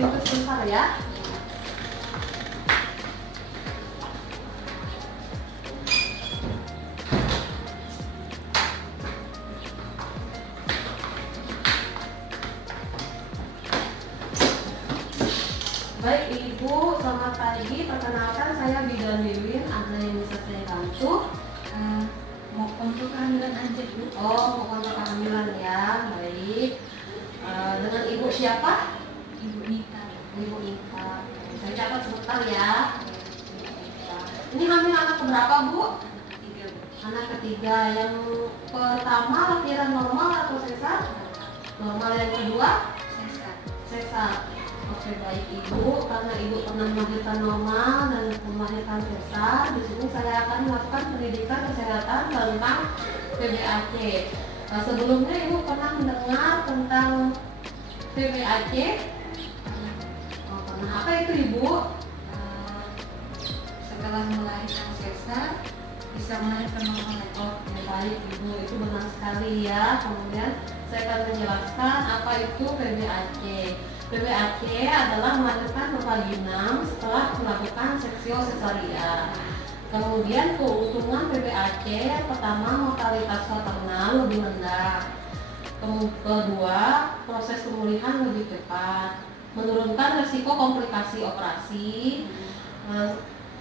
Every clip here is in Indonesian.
pintu sebentar ya. Baik Ibu, selamat pagi. Perkenalkan saya Bidan Wiwin. Ada yang bisa saya bantu? Mau kontrol kehamilan aja Bu. Oh, mau kontrol kehamilan ya. Baik. Dengan Ibu siapa? Ibu Nita. Ibu Ika. Saya catat sebentar ya. Ini hamil anak keberapa Bu? 3 Bu. Anak ketiga. Yang pertama lahiran normal atau sesar? Normal. Yang kedua? Sesar. Sesar. Oke, baik Ibu, karena Ibu pernah melahirkan normal dan melahirkan sesar, di sini saya akan melakukan pendidikan kesehatan tentang PBAC. Sebelumnya Ibu pernah mendengar tentang PBAC? Oh, pernah. Apa itu Ibu? Setelah melahirkan sesar bisa melahirkan normal. Oh, baik Ibu, itu benar sekali ya. Kemudian saya akan menjelaskan apa itu PBAC. PBAC adalah melahirkan vagina setelah melakukan seksio sesaria. Kemudian keuntungan PBAC, pertama mortalitas maternal lebih rendah. Kedua, proses pemulihan lebih cepat, menurunkan risiko komplikasi operasi.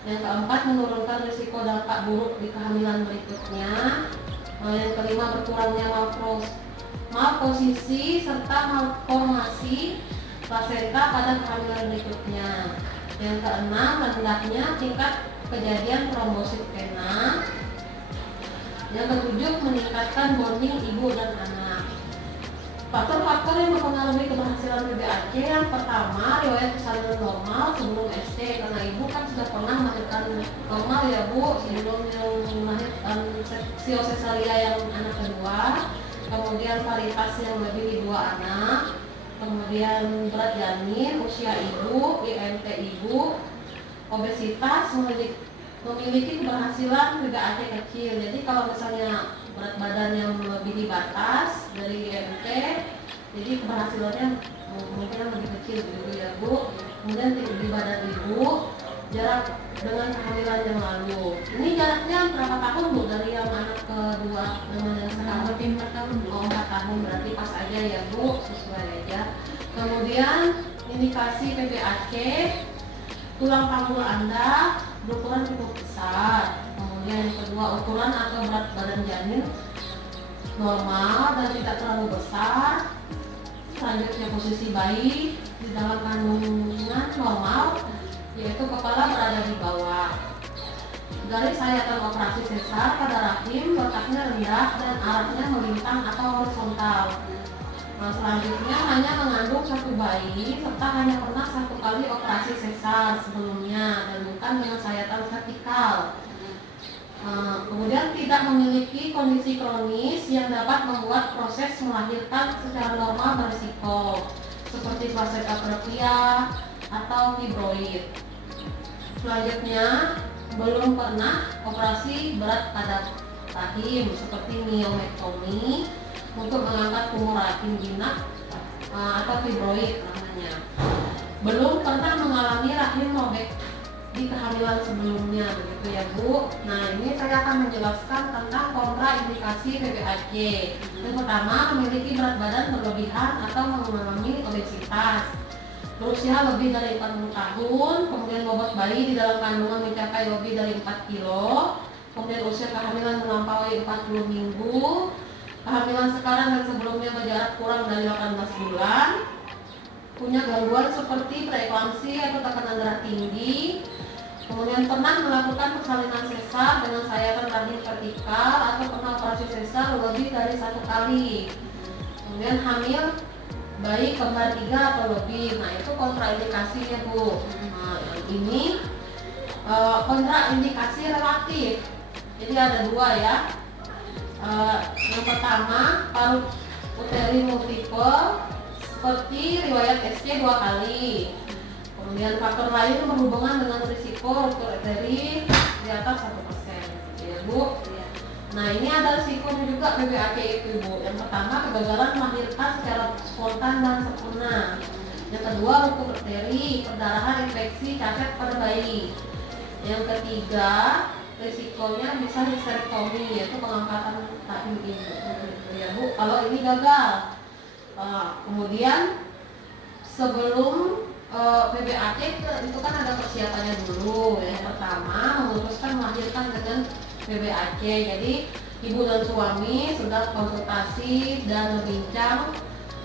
Yang keempat, menurunkan risiko dampak buruk di kehamilan berikutnya. Yang kelima, berkurangnya malposisi serta malformasi plasenta pada kehamilan berikutnya. Yang keenam, rendahnya tingkat kejadian trombosit vena. Yang ketujuh, meningkatkan bonding ibu dan anak. Faktor-faktor yang mempengaruhi keberhasilan PBAC, yang pertama, riwayat persalinan normal sebelum ST, karena ibu kan sudah pernah melahirkan normal ya Bu, sebelum yang melahirkan seksio sesaria yang anak kedua. Kemudian varietas yang lebih 2 anak. Kemudian berat janin, usia ibu, IMT ibu, obesitas, memiliki keberhasilan PBAC kecil. Jadi kalau misalnya berat badan yang melebihi batas dari IMT, jadi keberhasilannya mungkin lebih kecil gitu ya Bu. Kemudian tinggi badan ibu, jarak dengan kehamilan yang lalu. Ini jaraknya berapa tahun Bu dari yang anak kedua dengan yang sekarang? Lebih 4 tahun Bu. Oh, 4 tahun, berarti pas aja ya Bu, sesuai aja. Kemudian indikasi PBAC, tulang panggul Anda berukuran cukup besar. Kemudian yang kedua, ukuran atau berat badan janin normal dan tidak terlalu besar. Selanjutnya posisi bayi di dalam kandungan normal, yaitu kepala berada di bawah. Garis sayatan operasi sesar pada rahim letaknya rendah dan arahnya melintang atau horizontal. Nah, selanjutnya hanya mengandung 1 bayi serta hanya pernah 1 kali operasi sesar sebelumnya dan bukan dengan sayatan vertikal. Kemudian tidak memiliki kondisi kronis yang dapat membuat proses melahirkan secara normal berisiko seperti plasenta previa atau fibroid. Selanjutnya, belum pernah operasi berat pada rahim seperti miomektomi untuk mengangkat tumor rahim jinak atau fibroid namanya. Belum pernah mengalami rahim robek di kehamilan sebelumnya, begitu ya Bu. Nah, ini saya akan menjelaskan tentang kontraindikasi PBAC. Yang pertama, memiliki berat badan berlebihan atau mengalami obesitas, berusia lebih dari 40 tahun, kemudian bobot bayi di dalam kandungan mencapai lebih dari 4 kilo, kemudian usia kehamilan melampaui 40 minggu, kehamilan sekarang dan sebelumnya berjarak kurang dari 18 bulan, punya gangguan seperti preeklamsi atau tekanan darah tinggi, kemudian pernah melakukan persalinan sesar dengan sayatan rahim vertikal atau pernah operasi sesar lebih dari 1 kali, kemudian hamil bayi kembar 3 atau lebih. Nah, itu kontraindikasinya Bu. Nah, yang ini kontraindikasi relatif, jadi ada 2 ya. Yang pertama, paru uteri multiple seperti riwayat SC 2 kali. Kemudian faktor lain berhubungan dengan risiko ruptur uteri di atas 1%, ya Bu. Nah, ini ada risikonya juga PBAC itu Bu. Yang pertama, kegagalan melahirkan secara spontan dan sempurna. Yang kedua, untuk bakteri, perdarahan, infeksi, cacat pada bayi. Yang ketiga, risikonya bisa histerektomi, yaitu pengangkatan rahim ibu. Ya Bu, kalau ini gagal. Kemudian sebelum PBAC itu kan ada persiapannya dulu. Yang pertama, memutuskan melahirkan dengan PBAC. Jadi ibu dan suami sudah konsultasi dan berbincang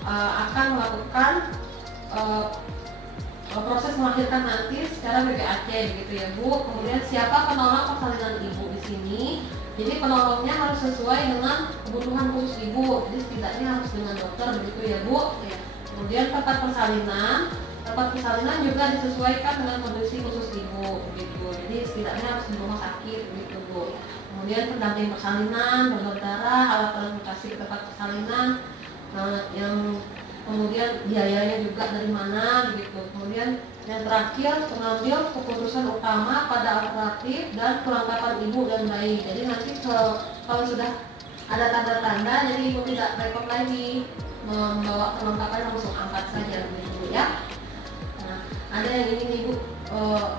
akan melakukan proses melahirkan nanti secara PBAC begitu ya Bu. Kemudian siapa penolong persalinan ibu di sini? Jadi penolongnya harus sesuai dengan kebutuhan khusus ibu. Jadi setidaknya harus dengan dokter begitu ya Bu. Kemudian tempat persalinan juga disesuaikan dengan kondisi khusus ibu begitu. Jadi setidaknya harus di rumah sakit begitu Bu. Kemudian pendamping persalinan, donor darah, alat transportasi ke tempat persalinan, yang kemudian biayanya juga dari mana begitu. Kemudian yang terakhir, pengambil keputusan utama pada alternatif dan kelengkapan ibu dan bayi. Jadi nanti kalau sudah ada tanda-tanda, jadi ibu tidak repot lagi membawa perlengkapan, langsung angkat saja begitu ya. Nah, ada yang ingin ibu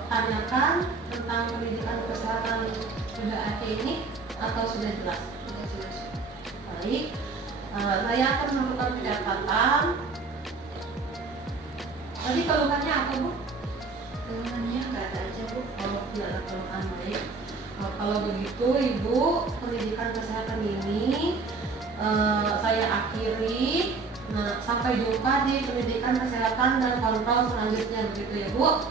tanyakan tentang pendidikan kesehatan PBAC ini atau sudah jelas? Sudah jelas. Baik, saya akan melakukan pencatatan. Tadi keluhannya apa Bu? Keluhannya nggak ada aja Bu. Kalau tidak ada keluhan, baik. Kalau begitu Ibu, pendidikan kesehatan ini saya akhiri. Nah, sampai jumpa di pendidikan kesehatan dan kontrol selanjutnya begitu ya Bu.